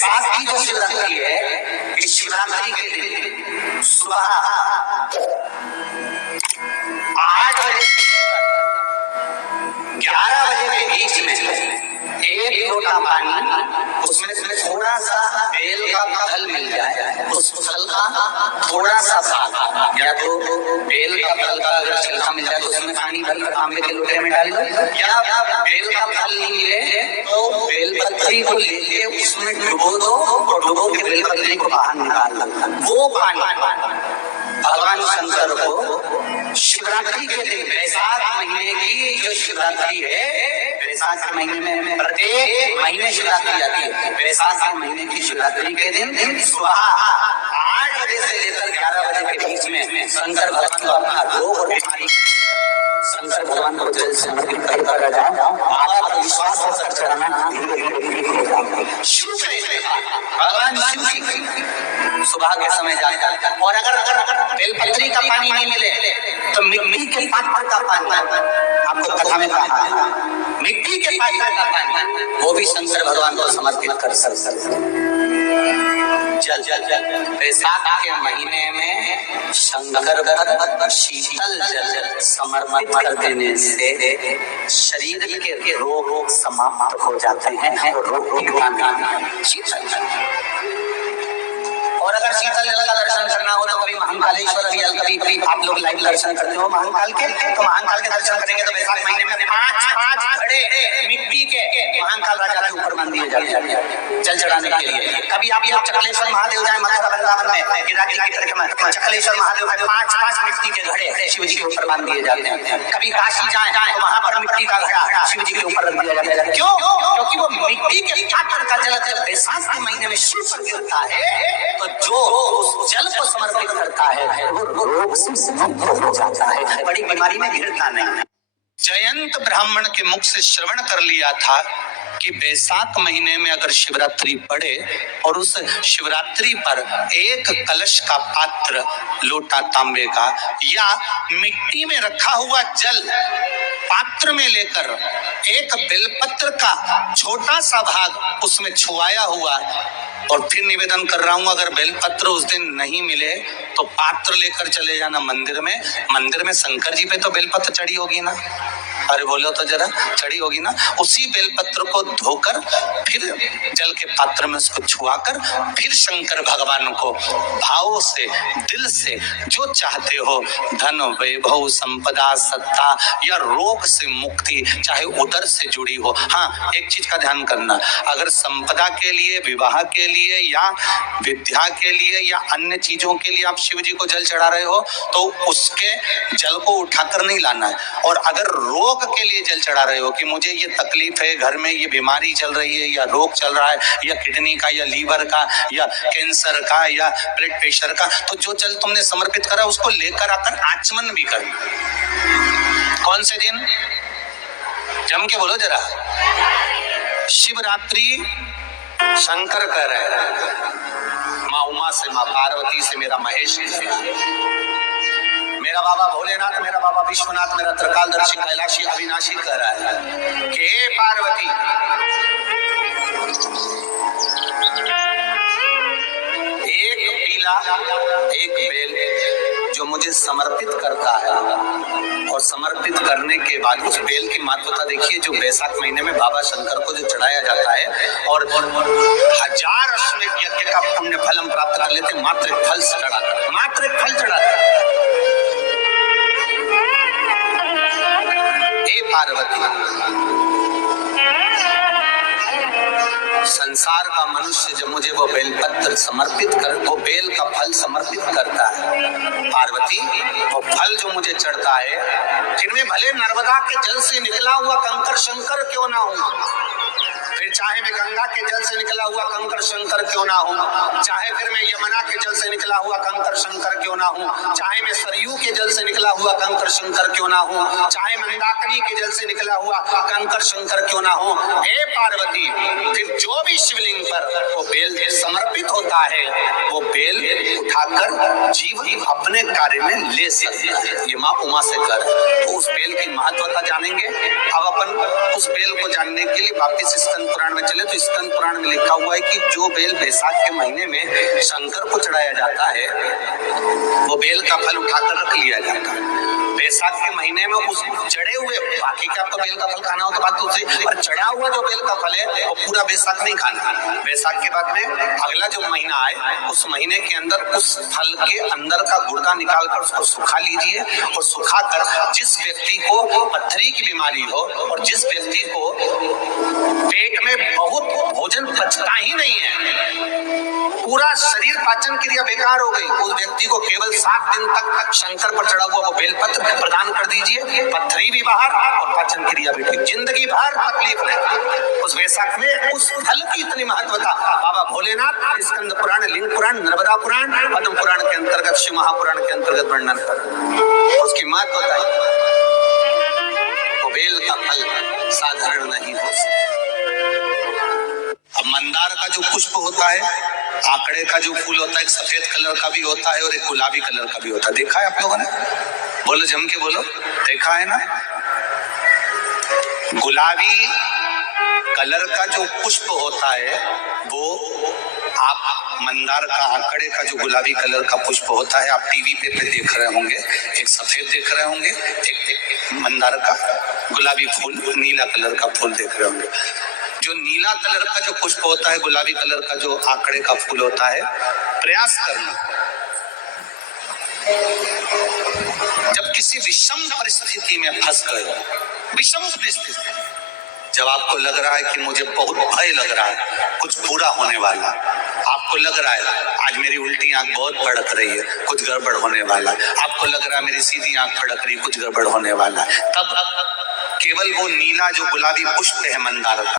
बैसाख की जो शिवरात्रि है, इस शिवरात्रि के दिन सुबह 8 बजे से 11 बजे के बीच में एक लोटा पानी, उसमें थोड़ा सा बेल का फल मिल जाए, उस फल का थोड़ा सा भाग, या तो बेल का फल का अगर छिलका मिल जाए तो उसमें पानी भरकर तांबे के लोटे में डाल दो, या बेल का फल नहीं मिले तो बेल पत्ती को लेके उसमें डुबो दो और डुबो के बेल पत्ती को बाहर निकाल दो। वो पानी भगवान शंकर को शिवरात्रि के दिन, बैसाख महीने की जो शिवरात्रि है, बैसाख के महीने में प्रत्येक महीने शिवरात्रि आती है, बैसाख के महीने की शिवरात्रि के दिन सुबह 8 बजे से लेकर 11 बजे के बीच में शंकर भगवान को अपना रोग और बीमारी, शंकर भगवान को जल समर्पित कर जाओ, बाबा पर विश्वास होकर चढ़ाना, भगवान शिव की सुबह के समय जाता है। और अगर बेलपत्री का पानी नहीं मिले तो मिट्टी के पात्र का पानी, आपको कथा में कहा है, मिट्टी के पात्र का पानी वो भी शंकर भगवान को समर्पित कर सकते। जल बैसाख के महीने में शंकर पर शीतल जल समर्पित कर देने से शरीर के रोग समाप्त हो जाते हैं और रोग शीतल जल। और अगर शीतल जल का दर्शन करना हो तो कभी महाकालेश्वर अभियान, कभी आप लोग लाइव दर्शन करते हो महाकाल के, तो महाकाल के दर्शन करेंगे तो बैसाख महीने में 5 घड़े मिट्टी के महाकाल राजा के ऊपर बांध दिए जाते हैं जल चढ़ाने के लिए। कभी आप लोग चकलेश्वर महादेव जाए मथुरा वृंदावन में, गिरिराज की तरफ चकलेश्वर महादेव के 5 मिट्टी के घड़े शिव जी के ऊपर बांध दिए जाते हैं। कभी काशी जाए तो वहां पर मिट्टी का घड़ा शिव जी के ऊपर रख दिया जाता है। क्यों? क्योंकि वो मिट्टी के पात्र का जल जब बैसाख के महीने में शिव पर गिरता है तो जो उस जल को समर्पित करता है वो रोग से मुक्त हो जाता है, बड़ी बीमारी में घिरता नहीं। जयंत ब्राह्मण के मुख से श्रवण कर लिया था कि बैसाख महीने में अगर शिवरात्रि पड़े और उस शिवरात्रि पर एक कलश का पात्र, लोटा तांबे का या मिट्टी में रखा हुआ जल पात्र में लेकर एक बेलपत्र का छोटा सा भाग उसमें छुआया हुआ, और फिर निवेदन कर रहा हूं अगर बेलपत्र उस दिन नहीं मिले तो पात्र लेकर चले जाना मंदिर में। मंदिर में शंकर जी पे तो बेलपत्र चढ़ी होगी ना, अरे बोलो तो जरा, चढ़ी होगी ना। उसी बेलपत्र को धोकर फिर जल के पात्र में उसको छुआकर फिर शंकर भगवान को भाव से, दिल से जो चाहते हो, धन वैभव संपदा सत्ता या रोग से मुक्ति, चाहे उदर से जुड़ी हो। हाँ, एक चीज का ध्यान करना, अगर संपदा के लिए, विवाह के लिए या विद्या के लिए या अन्य चीजों के लिए आप शिव जी को जल चढ़ा रहे हो तो उसके जल को उठाकर नहीं लाना है। और अगर रोग के लिए जल चढ़ा रहे हो कि मुझे ये तकलीफ है, घर में ये बीमारी चल रही है या रोग चल रहा है, या किडनी का या लीवर का या कैंसर का या ब्लड प्रेशर का, तो जो जल तुमने समर्पित करा उसको लेकर आकर आचमन भी करना। कौन से दिन? जम के बोलो जरा। शिवरात्रि शंकर कह रहे हैं, माँ उमा से, माँ पार्वती से, मेरा महेश से, मेरा बाबा भोलेनाथ, मेरा बाबा विश्वनाथ, मेरा त्रिकालदर्शी कैलाशी अविनाशी कह रहा है कि हे पार्वती, एक पीला एक बेल जो मुझे समर्पित करता है, और समर्पित करने के बाद उस बेल की महत्वता देखिए, जो बैसाख महीने में बाबा शंकर को जो चढ़ाया जाता है और 1000 अश्वमेध यज्ञ का पुण्य फल हम प्राप्त कर लेते, मात्र एक फल चढ़ाकर, मात्र एक फल चढ़ाकर। पार्वती, संसार का मनुष्य जब मुझे वो बेलपत्र समर्पित कर, वो बेल का फल समर्पित करता है, पार्वती वो फल जो मुझे चढ़ता है, जिनमें भले नर्मदा के जल से निकला हुआ कंकर शंकर क्यों ना हूं, फिर चाहे मैं गंगा के जल से निकला हुआ कंकर शंकर क्यों ना हूं, चाहे फिर मैं यमुना के जल से निकला हुआ कंकर शंकर क्यों ना हूं, चाहे मैं सरयू के जल से निकला हुआ कंकर शंकर क्यों ना हूं, चाहे मंदाकिनी के जल से निकला हुआ कंकर शंकर क्यों ना हूं, हे पार्वती, फिर जो भी शिवलिंग पर वो बेल समर्पित होता होता है वो बेल उठाकर जीव अपने कार्य में ले सकता है। ये माँ उमा से कर, तो उस बेल की महत्वता जानेंगे। अब अपन उस बेल को जानने के लिए वापिस स्कंद पुराण में चले, तो स्कंद पुराण में लिखा हुआ है कि जो बेल बैसाख के महीने में शंकर को चढ़ाया जाता है वो बेल का फल उठाकर रख लिया जाता है। बैसाख के महीने में उस चढ़े हुए, बाकी का आपको बेल का फल खाना हो तो बात दूसरी, पर चढ़ा हुआ जो बेल का फल है वो पूरा बैसाख नहीं खाना। बैसाख के बाद में अगला जो महीना आए उस महीने के अंदर उस फल के अंदर का गुर्दा निकालकर उसको सुखा लीजिए, और सुखाकर जिस व्यक्ति को पथरी की बीमारी हो और जिस व्यक्ति को पेट में बहुत भोजन पचता ही नहीं है, पूरा शरीर पाचन क्रिया बेकार हो गई, उस व्यक्ति को केवल 7 दिन तक शंकर पर चढ़ा हुआ वो बेलपत्र प्रदान कर दीजिए। पथरी भी बाहर और पाचन क्रिया भी ठीक, जिंदगी भर तकलीफ नहीं। उस बैसाख में उस फल की इतनी महत्वता बाबा भोलेनाथ स्कंद पुराण, लिंग पुराण, नर्मदा पुराण, पद्म पुराण के अंतर्गत, शिव महापुराण के अंतर्गत वर्णन कर उसकी महत्वता है। वो बेल का फल साधारण नहीं हो सकता। अब मंदार का जो पुष्प होता है, आंकड़े का जो फूल होता है, एक सफेद कलर का भी होता है और एक गुलाबी कलर का भी होता है। देखा है आप लोगों ने? बोलो, जम के बोलो, देखा है ना? गुलाबी कलर का जो पुष्प होता है वो आप मंदार का, आंकड़े का जो गुलाबी कलर का पुष्प होता है, आप टीवी पे देख रहे होंगे। एक सफेद देख रहे होंगे, एक मंदार का गुलाबी फूल, नीला कलर का फूल देख रहे होंगे। जो नीला कलर का जो पुष्प होता है, गुलाबी कलर का जो आंकड़े का फूल होता है, प्रयास करना जब किसी विषम परिस्थिति में फंस गए, विषम परिस्थिति, जब आपको लग रहा है कि मुझे बहुत भय लग रहा है, कुछ बुरा होने वाला, आपको लग रहा है आज मेरी उल्टी आंख बहुत फड़क रही है, कुछ गड़बड़ होने वाला, आपको लग रहा है मेरी सीधी आंख फड़क रही है, कुछ गड़बड़ होने वाला, तब केवल वो नीला जो गुलाबी पुष्प है मंदार का,